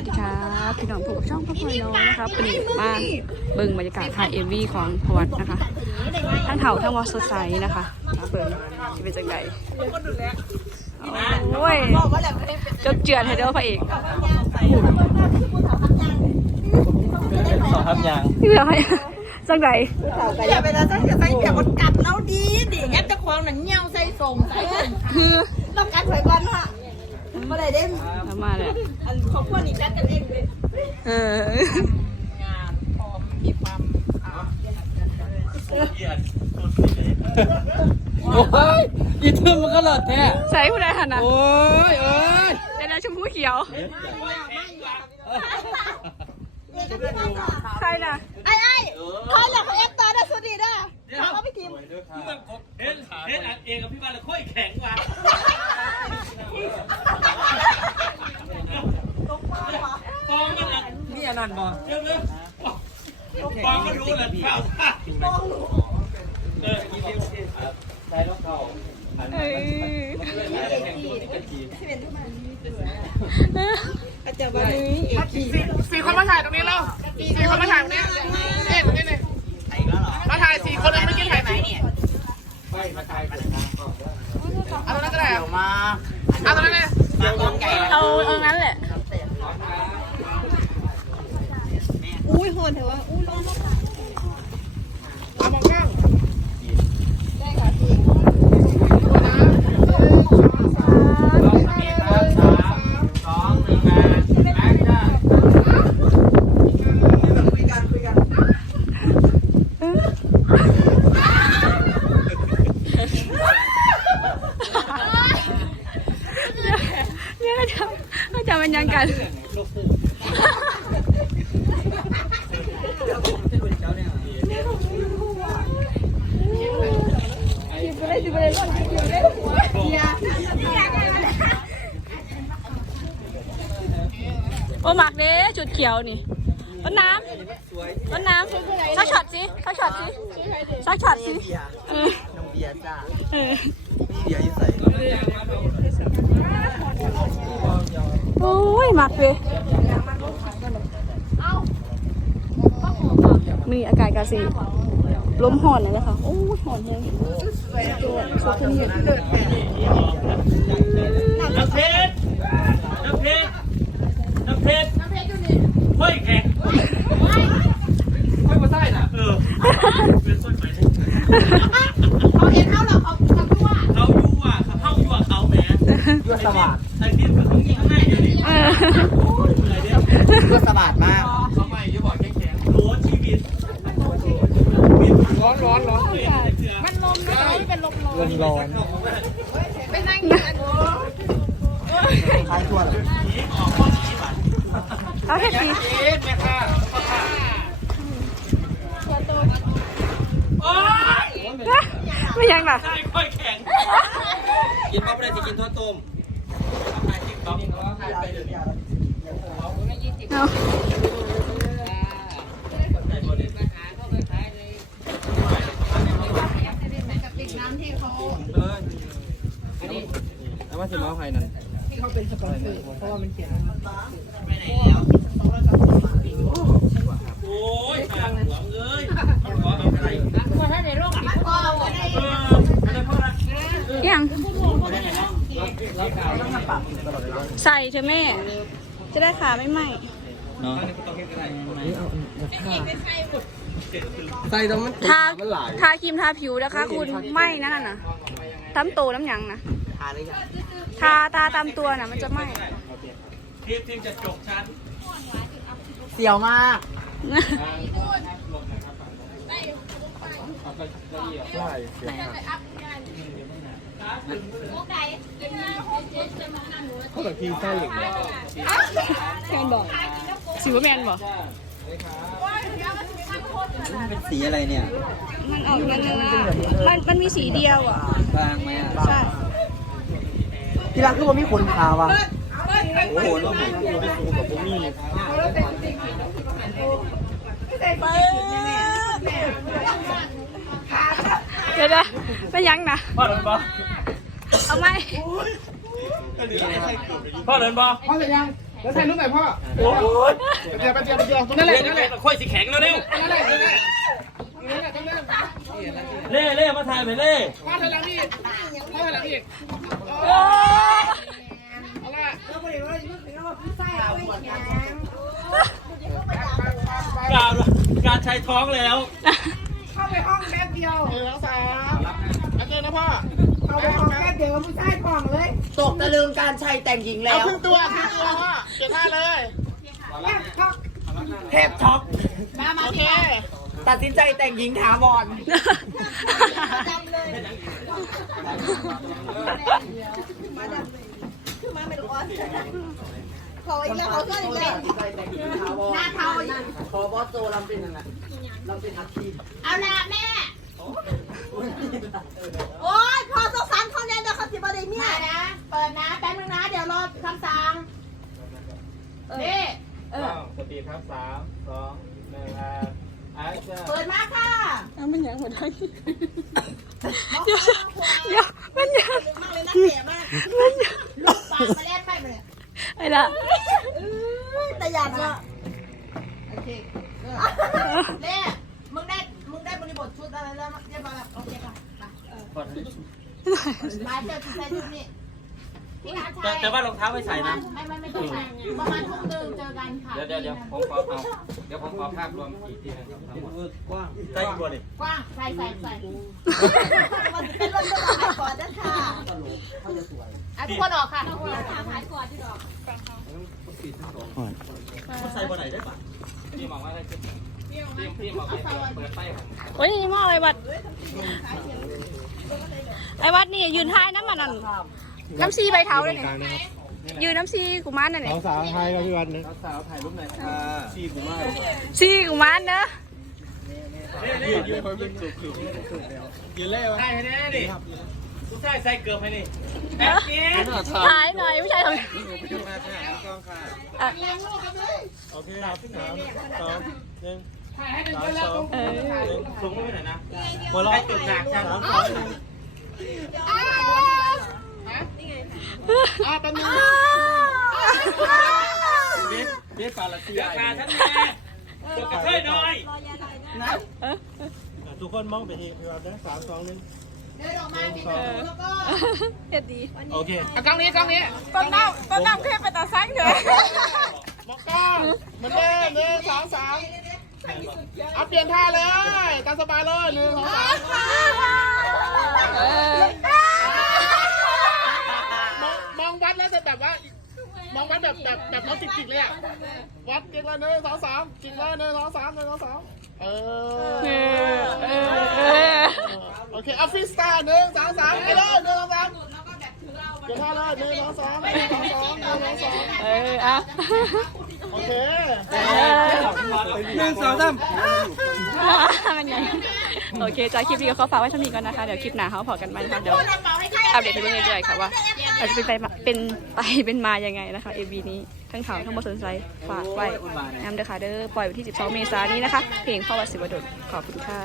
วัสดีครับพี่น้องผู้กับช่องพ่อพลอยน้องนะครับเป็นมาเบิ่งบรรยากาศถ่ายเอ็มวีของพวัดนะคะ ทั้งเถาทั้งวอสดใสนะคะมาเปิดที่เป็นจังไดโอ้ยจบเจือนให้เด้อพระเอกสองทับยางพี่เหลือให้จังไดอย่าไปแล้วใส่ใส่เปียกมันกัดเราดีดิงั้นจะควงหนังเงี้ยวใส่ส่งใส่คือต้องกัดไว้ก่อนค่ะ เมื่อไรเด้เอามาเลยอันครอบครัวนี้กัดกันเองเลยเอองานพอมีความโอ้ยอีทึมมันก็หลอดแท้ใส่ผู้ใดหันนะโอ้ยโอ้ยเป็นอะไรชมพูเขียวใครน่ะไอ้ไอ้เขาอยากเขาเอฟตาได้สุดดีด้เขาไปทีมเห็นเห็นอันเองกับพี่บ้านแล้วค่อยแข็งว่ะฟองมันอะ นี่อันนั้นบ่เดี๋ยวนะฟองก็รู้แหละเปล่าเออได้แล้วเขาเอ้ยอาจจะว่าสี่คนมาถ่ายตรงนี้แล้วสี่คนมาถ่ายตรงนี้เอ๊ะตรงนี้เนี่ยมาถ่ายสี่คนเลยไม่กินถ่ายไหนเนี่ยเอาตรงนั้นก็ได้อะเอาตรงนั้นเลยเอาเอางั้นแหละ อุ้ยโหดเถอะว่าอุ้ร้อนเอามองกล้องสองหนึ่งมาแอคชั่นเนี่ยก็จะก็จะเป็นยังกัน โอ้หมักเด้จุดเขียวนี่ต้นน้ำต้นน้ำสักช็อตสิสักช็อตสิสักช็อตสิเออน้องเบียร์จ้าเออเบียร์อยู่ใส่โอ้ยหมักเลยมีอากาศกาสีลมห่อนเลยนะคะโอ้ยห่อนเลย ตัวสุดที่นี่น้ำเพชรน้ำเพชรน้ำเพชรค่อยแข็งไม่มาใส่น่ะเออเป็นต้นไม้เขาเอ็นเขาหรอเขาเขาดูว่าเขาอยู่อะเขาอยู่อะเขาแหมยั่วสวัสดไอ้ที่มันข้างในอยู่นี่เออยั่วสวัสดมากเขาไม่ยุบอกแข็งโหชีวิตร้อนร้อนร้อน มันลมนะไม่เป็น ลมร้อนลมร้อนไปนั่งอยู่กันคล้ายทั่วเลยเอาแค่ทีเอ๊ะแม่ค่ะโอ้ยไม่ยังล่ะใช่ค่อยแข็งกินป๊อปได้จะกินทอดต้ม นโอ้ยตาหัวเอ้ยมันขออะไรเอออะไรพวกนั้นยังใส่เธอะแม่ จะได้ขาไม่ไหมเนาะใส่ตรงมันทามันหลายทาครีมทาผิวนะคะ คุณไหมนั่นน่ะนะทำโตน้ำหยังนะทาเลยจ้ะ ทาตาตามตัวน่ะมันจะไหมทีมทีมจะจบชั้นเสียวมากใช่เสียวมากเขาแบบพีไส้เหล็กแมนบอกสิว่าแมนบอกเป็นสีอะไรเนี่ย มันออกมันมันมันมีสีเดียวอะบางไหมอะ ใช่ ที่รักคือว่ามีคนขาวอะโอ้โหแล้วผมกับผมมีเดี๋ยวนะไม่ยั้งนะพ่อเดินบ่เอาไหมพ่อเดินบ่พอเสร็จยังพแล้วถ่ายรูปไหนพ่อโอ้ยเดี๋ยวไปเดี๋ยวไปเดี๋ยวตรงนั้นแหละตรงนั้นแหละค่อยสิแข็งแล้วเร็วตรงนั้นแหละ เล่เล่มาถ่ายไปเล่พ่อถ่ายหลังนี่พ่อถ่ายหลังนี่โอ้เอาละการการใช้ท้องแล้ว เข้าไปห้องแป๊บเดียวเออแล้วสามโอเคนะพ่อเอาไปเอาแค่เดี๋ยวผู้ชายกล่องเลย ตกตะลึงการชัยแต่งหญิงแล้เอาวครึ่งตัวครึ่งตัวพ่อเปลี่ยนท่าเลยเทพท็อปโอเค ตัดสินใจแต่งหญิงถาวรขออีกแล้วขอก็อีกแล้วหน้าเทาขอบอสโจลำเป็นยังไงลำเป็นอาชีพเอาละแม่ โอ้ยพอต้องสั่งเขาเนี่ยเดี๋ยวเขาสิบอะไรเนี่ยนะ เปิดนะแป๊บนึงนะ เดี๋ยวรอคำสั่งนี่เออสตีครับสามสองหนึ่งอ่าอาจะ เปิดมาค่ะเอามันยังหมดเลยเดี๋ยวเดี๋ยวมันยังมากเลยนะเก๋มากมันหลบปากมาเล่นไปเลยไอ้ละแต่หยาดเนาะโอเคเน่มึงได้ มึงได้บริบทชุดอะไรแล้วเรียบร้อยแล้วโอเคค่ะมาเจอชุดใส่ชุดนี้ พี่อาชัยแต่ว่ารองเท้าไม่ใส่นะ ไม่ไม่ไม่ต้องใส่ประมาณทุ่มหนึ่งเจอกันค่ะเดี๋ยวเดี๋ยวเดี๋ยวผมขอเอาเดี๋ยวผมขอภาพรวมอีกทีนะครับทั้งหมดกว้างใช่กว่าดิกว้างใส่ใส่ใส่มันจะเป็นเรื่องเรื่องขายก่อนนะค่ะอะทุกคนออกค่ะขายก่อนที่ดอกใส่บนไหนได้ปะพี่มองว่าได้ขึ้นพี่พี่มองเปิดไฟผมโอ้ยนี่มองอะไรวัดไอ้วัดนี่ยืนท้ายน้ำมันนั่น น้ำซีใบเท้าเลยนี่ยืนน้ำซีกุมารนั่นนี่สาวไทยกับพี่วันนึงสาวถ่ายรูปหน่อยค่ะชีบุมาซีกุมารเนอะยืนยืนยืนเล่ไว้ให้แน่ดิผู้ชายใส่เกือบให้นี่แป๊บนี้ถ่ายหน่อยผู้ชายทำไมอะโอเคครับสามสองหนึ่งถ่ายให้เป็นคนละตรงเออสูงไม่ไหนนะหัวเราะจุดหนักจัง อ่าเป็นนึงเบี้ยเบี้ยปลาละสีปลาท่านแม่ตัวกระเทยหน่อยทุกคนมองไปที่พี่วันนะสามสองหนึ่งเดินออกมาพี่น้องแล้วก็เฮ็ดดีโอเคอากล้องนี้กล้องนี้ต้นน้ำต้นน้ำเคยไปตาซักเถอะมองกล้องเหมือนเดิมหนึ่งสองสามเอาเปลี่ยนท่าเลยตามสบายเลยหนึ่งสองสามองมอง วัดแล้วจะแบบว่า มองวัดแบบแบบแบบน้องจิกๆเลยอะวัดเก่งเลยหนึ่งสองสามจิกเลยหนึ่งสองสามหนึ่งสองสามเอเอออเออเออโอเคเอาฟิสตาร์หนึ่งสองสามไปเลยหนึ่งสองสามเดี๋ยวท่าเลยหนึ่งสองสามหนึ่งสองสามหนึ่งสองสามเอออะโอเคเออหนึ่งสองสามมันยังโอเคจ้าคลิปนี้ก็ขอฝากไว้เท่านี้ก่อนนะคะ เดี๋ยวคลิปหน้าเขาพอกันไหมนะคะเดี๋ยวอัปเดตไปเรื่อยๆค่ะว่า อาจจะเป็นไปมาเป็นไปเป็นมายังไงนะคะเอบีนี้ทั้งข่าวทั้งหมดสนใจฝากไว้นำเด้อค่ะเด้อปล่อยวันที่ 12 เมษายนนี้นะคะ เพลงพ่อวัดศิวดลขอบคุณค่ะ